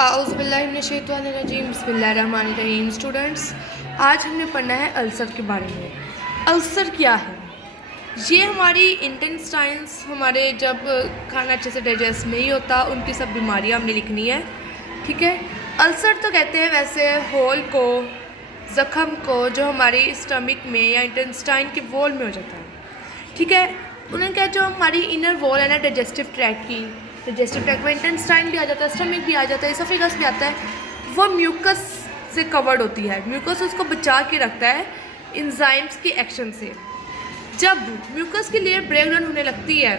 आउज़ुबिल्लाहिमिनश्शैतानिर्रजीम बिस्मिल्लाहिर्रहमानिर्रहीम। स्टूडेंट्स, आज हमने पढ़ना है अल्सर के बारे में। अल्सर क्या है? ये हमारी इंटेस्टाइन्स, हमारे जब खाना अच्छे से डाइजेस्ट नहीं होता उनकी सब बीमारियां हमने लिखनी है। ठीक है। अल्सर तो कहते हैं वैसे होल को, ज़ख़म को, जो हमारी स्टमक में या इंटेस्टाइन के वॉल में हो जाता है। ठीक है। उन्होंने कहा जो हमारी इनर वॉल है ना डाइजेस्टिव ट्रैक्ट की, डाइजेस्टिव ट्रैक्ट में इंटेस्टाइन भी आ जाता है, स्टमक भी आ जाता है, एसोफेगस भी आता है, वो म्यूकस से कवर्ड होती है। म्यूकस उसको बचा के रखता है इंजाइम्स की एक्शन से। जब म्यूकस की लेयर ब्रेक डाउन होने लगती है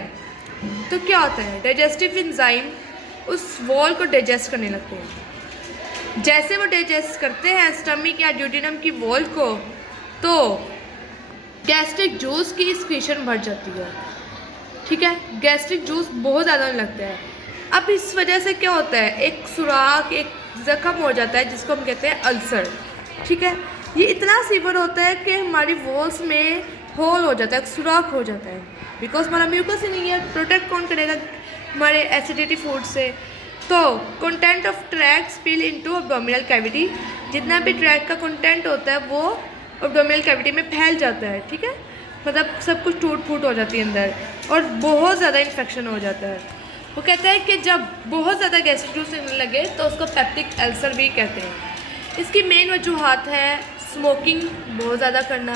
तो क्या होता है, डाइजेस्टिव इंजाइम उस वॉल को डाइजेस्ट करने लगते हैं। जैसे वो डाइजेस्ट करते हैं स्टमक या ड्यूडेनम की वॉल को, तो गैस्ट्रिक जूस की एक्सक्रीशन बढ़ जाती है। ठीक है। गैस्ट्रिक जूस बहुत ज़्यादा लगता है। अब इस वजह से क्या होता है, एक सुराख, एक ज़ख़म हो जाता है जिसको हम कहते हैं अल्सर। ठीक है। ये इतना सीवर होता है कि हमारी वॉल्स में होल हो जाता है, सुराख हो जाता है, बिकॉज हमारा म्यूकस ही नहीं है। प्रोटेक्ट कौन करेगा हमारे एसिडिटी फूड से? तो content of track spill into abdominal cavity. जितना भी ट्रैक का कंटेंट होता है वो एब्डोमिनल कैविटी में फैल जाता है। ठीक है। मतलब सब कुछ टूट फूट हो जाती है अंदर और बहुत ज़्यादा इन्फेक्शन हो जाता है। वो कहता है कि जब बहुत ज़्यादा गैस्ट्रिक जूस लगने लगे तो उसको पेप्टिक अल्सर भी कहते हैं। इसकी मेन वजूहत है स्मोकिंग बहुत ज़्यादा करना,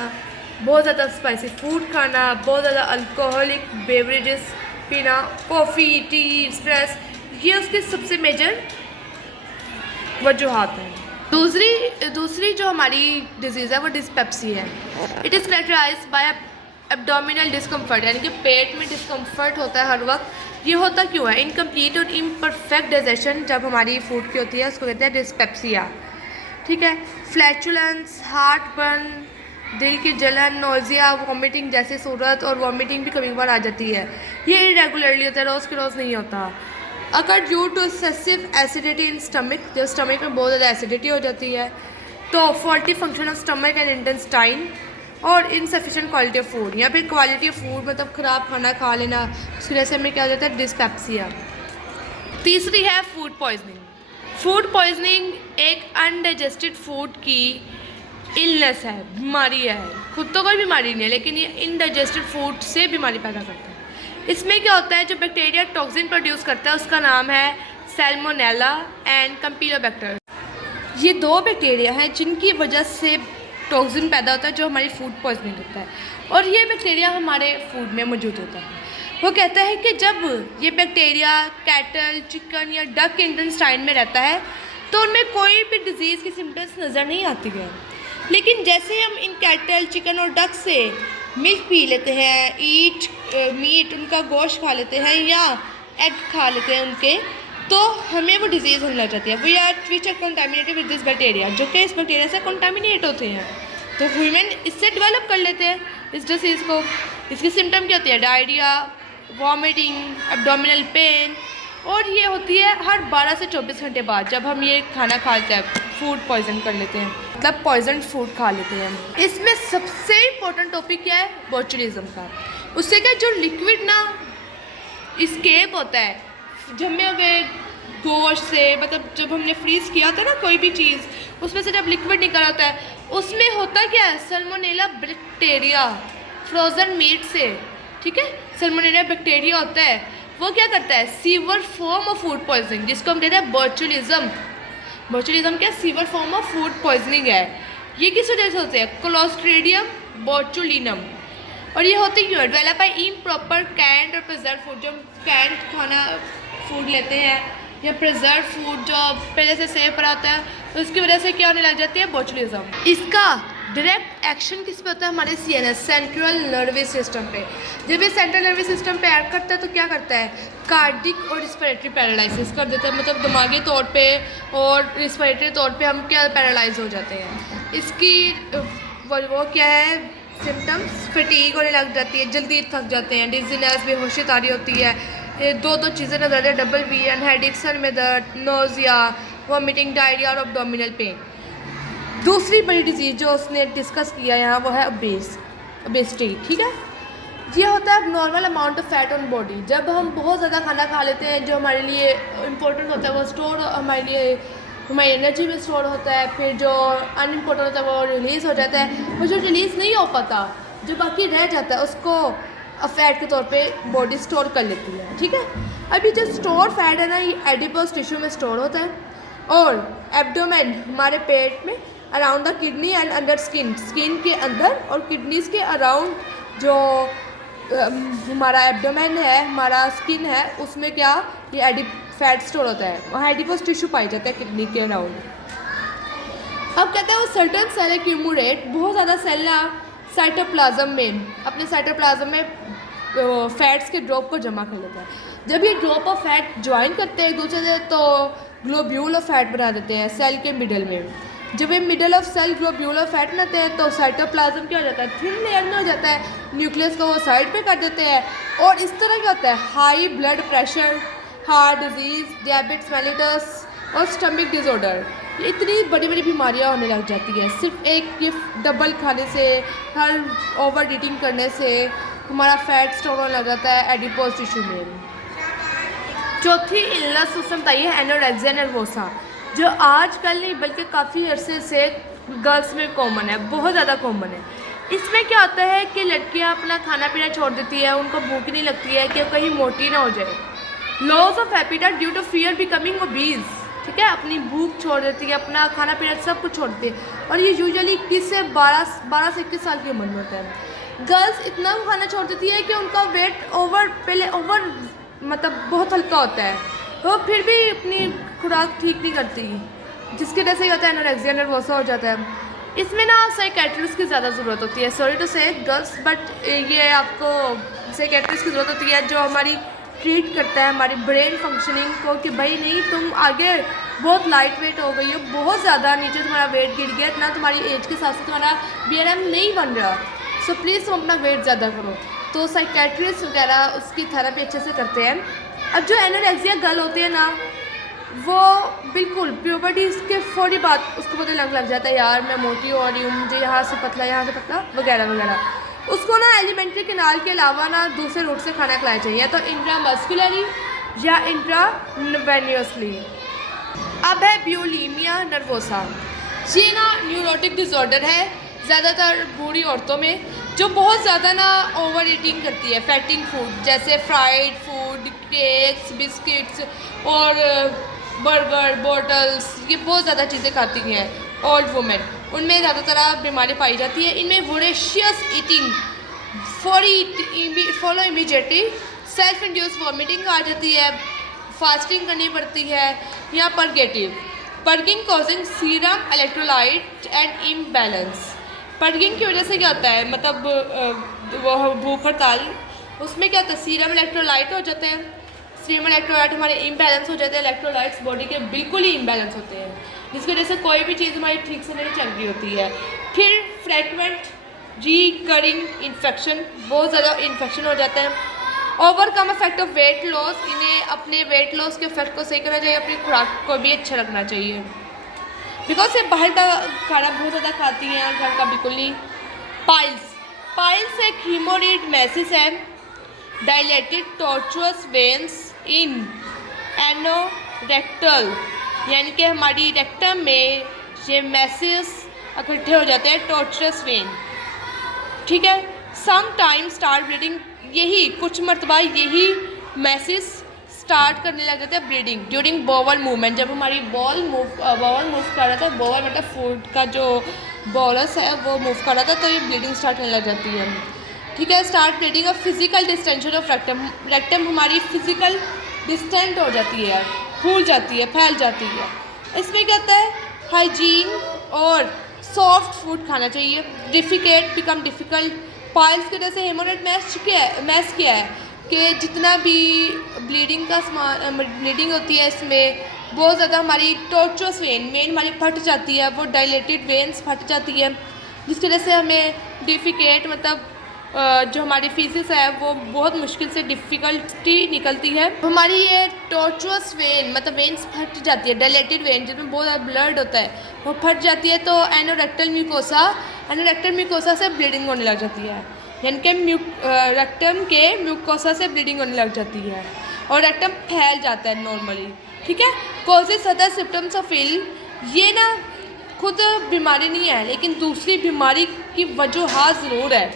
बहुत ज़्यादा स्पाइसी फूड खाना, बहुत ज़्यादा अल्कोहलिक बेवरेजेस पीना, कॉफ़ी, टी, स्ट्रेस, ये उसके सबसे मेजर वजूहत हैं। दूसरी जो हमारी डिजीज़ है वो डिस्पेप्सी है। It is characterized by abdominal discomfort, यानी कि पेट में डिस्कम्फर्ट होता है हर वक्त। ये होता क्यों है? इनकम्प्लीट और इम्परफेक्ट डाइजेशन जब हमारी फूड की होती है उसको कहते हैं डिस्पेप्सिया। ठीक है। फ्लैचुलेंस, हार्ट बर्न, दिल की जलन, नोजिया, वॉमिटिंग जैसी सूरत, और वॉमिटिंग भी कभी कभार आ जाती है। ये इरेगुलरली होता है, रोज़ के रोज़ नहीं होता। अगर due to excessive acidity in stomach, जो स्टमक में बहुत ज़्यादा एसिडिटी हो जाती है, तो faulty function of stomach and intestine, और इनसफिशिएंट क्वालिटी ऑफ फूड, या फिर क्वालिटी ऑफ फूड मतलब ख़राब खाना खा लेना, उसकी वजह से हमें क्या हो जाता है, डिस्पेप्सिया। तीसरी है फूड पॉइजनिंग। फूड पॉइजनिंग एक अनडाइजेस्टेड फूड की इलनेस है, बीमारी है। खुद तो कोई बीमारी नहीं है, लेकिन ये इनडाइजेस्टेड फूड से बीमारी पैदा करता है। इसमें क्या होता है, जो बैक्टीरिया टॉक्सिन प्रोड्यूस करता है उसका नाम है सैल्मोनेला एंड कैम्पिलोबैक्टर। ये दो बैक्टीरिया हैं जिनकी वजह से टॉक्सिन पैदा होता है, जो हमारी फूड पॉइजनिंग होता है, और ये बैक्टीरिया हमारे फूड में मौजूद होता है। वो कहता है कि जब ये बैक्टीरिया कैटल, चिकन या डक के इंटेस्टाइन में रहता है तो उनमें कोई भी डिजीज़ की सिम्टम्स नज़र नहीं आती है। लेकिन जैसे हम इन कैटल, चिकन और डक से मिल्क पी लेते हैं, मीट, उनका गोश्त खा लेते हैं या एग खा लेते हैं उनके, तो हमें वो डिजीज़ होने लग जाती है। We are contaminated with this bacteria, जो कि इस बैक्टीरिया से कंटामिनेट होते हैं, तो ह्यूमन इससे डेवलप कर लेते हैं इस डिजीज़ को। इसकी सिम्टम क्या होती है? डायरिया, वॉमिटिंग, एब्डोमिनल पेन, और ये होती है हर 12 से 24 घंटे बाद जब हम ये खाना खाते हैं, फूड पॉइजन कर लेते हैं, मतलब पॉइजन फूड खा लेते हैं। इसमें सबसे इम्पोर्टेंट टॉपिक क्या है? बोचुलिज्म का। उससे क्या, जो लिक्विड ना इस्केप होता है जमे हुए गोश्त से, मतलब जब हमने फ्रीज़ किया था ना कोई भी चीज़, उसमें से जब लिक्विड निकल आता है उसमें होता क्या है, सल्मोनेला बैक्टीरिया फ्रोज़न मीट से। ठीक है। सल्मोनेला बैक्टीरिया होता है, वो क्या करता है, sewer form of food poisoning, जिसको हम कहते हैं बोचुलिज्म। बोचुलिज्म क्या, sewer form of food poisoning है। ये किस वजह से होते हैं? क्लोस्ट्रीडियम बोचुलिनम। और ये होती क्यों है? डेवलप बाय इम्प्रॉपर कैंड और प्रिजर्व फूड। जो कैंड खाना फूड लेते हैं या प्रिजर्व फूड जो पहले से सेव पड़ा होता है, तो उसकी वजह से क्या होने लग जाती है, बोचुलिज्म। इसका डायरेक्ट एक्शन किस पे होता है? हमारे CNS, सेंट्रल नर्वस सिस्टम पे। जब ये सेंट्रल नर्वस सिस्टम पे एक्ट करता है तो क्या करता है, कार्डिक और रिस्पिरेटरी पैरालिसिस कर देता है, मतलब दिमागी तौर पे और रिस्पिरेटरी तौर पे हम क्या पैरालाइज हो जाते हैं। इसकी वो क्या है सिम्टम्स? फटीग होने लग जाती है, जल्दी थक जाते हैं, डिजीनेस, बेहोशी तारी होती है, ये दो चीज़ें नजर आती है, डबल विजन, हेडेक, सर में दर्द, नोजिया, वॉमिटिंग, डायरिया और एब्डोमिनल पेन। दूसरी बड़ी डिजीज़ जो उसने डिस्कस किया यहाँ वो है ओबेसिटी। ठीक है। ये होता है normal amount of fat on body. जब हम बहुत ज़्यादा खाना खा लेते हैं जो हमारे लिए इम्पोर्टेंट होता है वो स्टोर हमारे लिए हमारी एनर्जी में स्टोर होता है, फिर जो अनइम्पोर्टेंट होता है वो रिलीज़ हो जाता है। वो जो रिलीज़ नहीं हो पाता, जो बाकी रह जाता है, उसको फैट के तौर पे बॉडी स्टोर कर लेती है। ठीक है, अभी जो स्टोर फैट है ना, ये एडिपोज टिश्यू में स्टोर होता है और एब्डोमेन हमारे पेट में around the kidney and under skin, skin के अंदर और किडनीज के अराउंड जो हमारा एब्डोमेन है, हमारा स्किन है, उसमें क्या ये फैट स्टोर होता है, वहाँ एडिपोज टिश्यू पाई जाता है किडनी के अराउंड। अब कहते हैं वो सर्टन सेल एक्यूमुलेट, बहुत ज़्यादा सेल ना साइटोप्लाज्म में, अपने साइटोप्लाज्म में फैट्स के ड्रॉप को जमा कर लेता है। जब ये ड्रॉप ऑफ फैट ज्वाइन करते हैं एक दूसरे से तो ग्लोब्यूल ऑफ फैट बना देते हैं सेल के मिडल में। जब ये middle of cell globule of fat बनाते हैं तो साइटोप्लाज्म क्या हो जाता है, थिन लेयर में हो जाता है, न्यूक्लियस को वो साइड पे कर देते हैं और इस तरह क्या होता है, high blood pressure, heart disease, diabetes mellitus और स्टमक डिसऑर्डर, इतनी बड़ी बड़ी बीमारियां होने लग जाती है सिर्फ एक ये डबल खाने से, हर ओवर ईटिंग करने से हमारा फैट स्टोर होने लग जाता है एडिपोज टिश्यू में। चौथी इलनेस उसमें बताइए एनोरेक्सिया नर्वोसा, जो आजकल नहीं बल्कि काफ़ी अरसे से गर्ल्स में कॉमन है, बहुत ज़्यादा कॉमन है। इसमें क्या होता है कि लड़कियां अपना खाना पीना छोड़ देती है, उनको भूख नहीं लगती है कि कहीं मोटी ना हो जाए। Loss of appetite due to fear becoming obese, ठीक है, अपनी भूख छोड़ देती है, अपना खाना पीना सब कुछ छोड़ देती है और ये यूजुअली 21 से 12 से 21 साल की उम्र में होता है। गर्ल्स इतना खाना छोड़ देती है कि उनका वेट ओवर मतलब बहुत हल्का होता है, तो फिर भी अपनी खुराक ठीक नहीं करती, जिसकी वजह से होता है एनोरेक्सिया नर्वोसा हो जाता है। इसमें ना साइकेट्रिस्ट की ज़्यादा ज़रूरत होती है, सॉरी टू से गर्ल्स, बट ये आपको साइकेट्रिस्ट की ज़रूरत होती है जो हमारी ट्रीट करता है हमारी ब्रेन फंक्शनिंग को कि भाई नहीं तुम आगे बहुत लाइट वेट हो गई हो, बहुत ज़्यादा नीचे तुम्हारा वेट गिर गया, इतना तुम्हारी एज के हिसाब से तुम्हारा BMI नहीं बन रहा, सो प्लीज़ तुम अपना वेट ज़्यादा करो। तो साइकेट्रिस्ट वगैरह उसकी थेरेपी अच्छे से करते हैं। अब जो एनोरेक्सिया गर्ल होती है ना, वो बिल्कुल प्यूबर्टी के फौरी बाद उसको पता लग जाता है यार मैं मोटी हो रही हूँ, मुझे यहाँ से पतला वगैरह वगैरह। उसको ना एलिमेंट्री कैनाल के अलावा ना दूसरे रूट से खाना खिलाना चाहिए, तो इंट्रामस्कुलरी या इंट्रावेनियसली। अब है ब्यूलीमिया नर्वोसा, ये ना न्यूरोटिक डिसऑर्डर है ज़्यादातर बूढ़ी औरतों में जो बहुत ज़्यादा ना ओवर ईटिंग करती है फैटिंग फूड, जैसे फ्राइड फूड, केक्स, बिस्किट्स और बर्गर, बॉटल्स, ये बहुत ज़्यादा चीज़ें खाती हैं ओल्ड वुमेन, उनमें ज़्यादातर बीमारी पाई जाती है। इनमें voracious eating, follow immediately self induce vomiting आ जाती है, फास्टिंग करनी पड़ती है या purging causing serum electrolyte and imbalance. Purging की वजह से क्या होता है, मतलब वो भूख हड़ताल, उसमें क्या होता है सीरम इलेक्ट्रोलाइट हो जाते हैं, सीरम इलेक्ट्रोलाइट हमारे इम्बैलेंस हो जाते हैं, इलेक्ट्रोलाइट्स बॉडी के बिल्कुल ही इम्बैलेंस होते हैं, जिसकी वजह से कोई भी चीज़ हमारी ठीक से नहीं चल रही होती है। फिर फ्रैक्वेंट रिकरिंग इन्फेक्शन, बहुत ज़्यादा इन्फेक्शन हो जाता है। Overcome effect of weight loss, इन्हें अपने वेट लॉस के इफेक्ट को सही करना चाहिए, अपनी खुराक को भी अच्छा रखना चाहिए, बिकॉज ये बाहर का खाना बहुत ज़्यादा खाती हैं, घर का बिल्कुल नहीं। पाइल्स एक हीमोरेड मैसिस है, डायलेटेड टॉर्चुअस वेन्स इन एनोरेक्टल, यानी कि हमारी रेक्टम में ये मैसिस इकट्ठे हो जाते हैं, टॉर्चुअस वेन, ठीक है। सम टाइम स्टार्ट ब्लीडिंग, यही कुछ मरतबा यही मैसिस स्टार्ट करने लग जाते हैं ब्लीडिंग ड्यूरिंग बॉवल मूवमेंट, जब हमारी बॉवल मूव कर रहा था, बॉवल मतलब फूड का जो बॉलस है वो मूव कर रहा था, तो ये ब्लीडिंग स्टार्ट होने लग जाती है, ठीक है। Start bleeding of physical distension of rectum हमारी फिजिकल डिस्टेंट हो जाती है, फूल जाती है, फैल जाती है। इसमें क्या होता है, हाइजीन और सॉफ्ट फूड खाना चाहिए। डिफिकेट बिकम डिफ़िकल्ट, पाइल्स की वजह से हेमोरेड मैस किया है कि जितना भी ब्लीडिंग होती है इसमें बहुत ज़्यादा हमारी टॉर्चुअस वेन हमारी फट जाती है, वो डायलेटेड वेन्स फट जाती है, जिसकी वजह से हमें डिफिकेट मतलब जो हमारी फीसिस है वो बहुत मुश्किल से डिफ़िकल्टी निकलती है। हमारी ये टॉर्चुअस वेन मतलब वेन्स फट जाती है, डायलेटेड वेन जिसमें बहुत ज़्यादा ब्लड होता है वो फट जाती है, तो एनोरेक्टल म्यूकोसा से ब्लीडिंग होने लग जाती है। यानी कि रेक्टम के म्यूकोसा से ब्लीडिंग होने लग जाती है और रेक्टम फैल जाता है नॉर्मली, ठीक है। कॉजेज अदर सिम्टम्स ऑफ इल, ये ना खुद बीमारी नहीं है लेकिन दूसरी बीमारी की वजूहात ज़रूर है।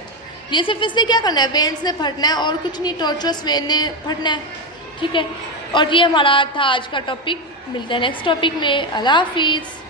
ये सिर्फ इसलिए क्या करना है, वेन्स ने फटना है और कुछ नहीं, टॉर्चरस वेन ने फटना है, ठीक है। और ये हमारा था आज का टॉपिक। मिलते हैं नेक्स्ट टॉपिक में। अल्लाह हाफिज़।